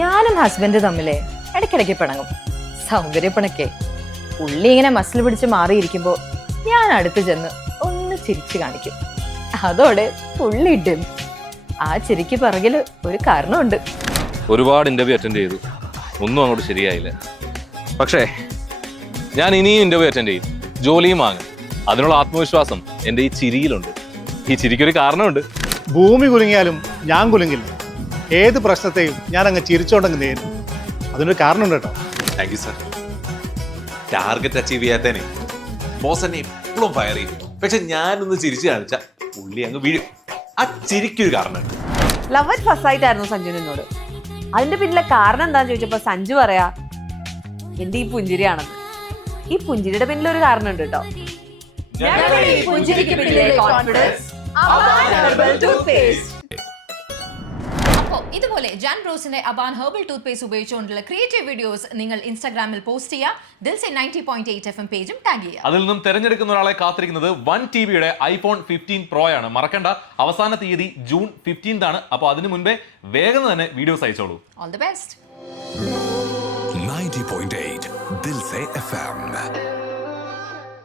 ഞാനും ഹസ്ബൻഡ് തമ്മിലെ ഇടയ്ക്കിടയ്ക്ക് പിണങ്ങും. സൗന്ദര്യപ്പിണക്കെ. പുള്ളി ഇങ്ങനെ മസിൽ പിടിച്ച് മാറിയിരിക്കുമ്പോ ഞാൻ അടുത്ത് ചെന്ന് ഒന്ന് ചിരിച്ചു കാണിക്കും. അതോടെ പുള്ളി ഇടും. ആ ചിരിക്ക് പിറകില് ഒരു കാരണമുണ്ട്. ഒരുപാട് ഇന്റർവ്യൂ അറ്റൻഡ് ചെയ്തു, ഒന്നും അങ്ങോട്ട് ശരിയായില്ല. പക്ഷേ ഞാൻ ഇനിയും ഇന്റർവ്യൂ അറ്റൻഡ് ചെയ്യും, ജോലിയും വാങ്ങും. അതിനുള്ള ആത്മവിശ്വാസം എൻ്റെ ഈ ചിരിയിലുണ്ട്. ഈ ചിരിക്കൊരു കാരണമുണ്ട്. ഭൂമി കുലുങ്ങിയാലും ഞാൻ കുലുങ്ങില്ല. ഏത് പ്രശ്നത്തെയും ഞാൻ അങ്ങ് ചിരിച്ചോണ്ടങ്ങ് നേരും. അതിനൊരു കാരണമുണ്ട് കേട്ടോ. Thank you sir. Target achieve ചെയ്യാത്തതിനെ ബോസ് എന്നെ എപ്പോഴും ഫയർ ചെയ്യും. പക്ഷെ ഞാനൊന്ന് ചിരിച്ചു കാണിച്ചാൽ പുള്ളി അങ്ങ് വീഴും. ആ ചിരിക്കൊരു കാരണമുണ്ട്. ലവ് അറ്റ് ഫസ്റ്റ് സൈറ്റ് ആയിരുന്നു സഞ്ജുവിനോട്. അതിന്റെ പിന്നിലെ കാരണം എന്താന്ന് ചോദിച്ചപ്പോ സഞ്ജു പറയാ എന്റെ ഈ പുഞ്ചിരിയാണെന്ന്. ഈ പുഞ്ചിരിയുടെ പിന്നിലൊരു കാരണമുണ്ട് കേട്ടോ. അപ്പോൾ ഇതുപോലെ ജാൻ ബ്രോസിന്റെ അബാൻ ഹെർബൽ ടൂത്ത് പേസ്റ്റ് ഉപയോഗിച്ചുകൊണ്ടുള്ള ക്രിയേറ്റീവ് വീഡിയോസ് നിങ്ങൾ ഇൻസ്റ്റാഗ്രാമിൽ പോസ്റ്റ് ചെയ്യുക. ദിൽസെ 90.8 FM പേജും ടാഗ് ചെയ്യുക. അതിൽ നിന്നും തെരഞ്ഞെടുക്കുന്ന ഒരാളെ കാത്തിരിക്കുന്നത് 1 TBയുടെ iPhone 15 Pro ആണ്. മറക്കണ്ട, അവസാന തീയതി ജൂൺ 15 ആണ്. അപ്പോൾ അതിനു മുൻപേ വേഗം തന്നെ വീഡിയോസ് അയച്ചോളൂ. All the best. 90.8 Dilse FM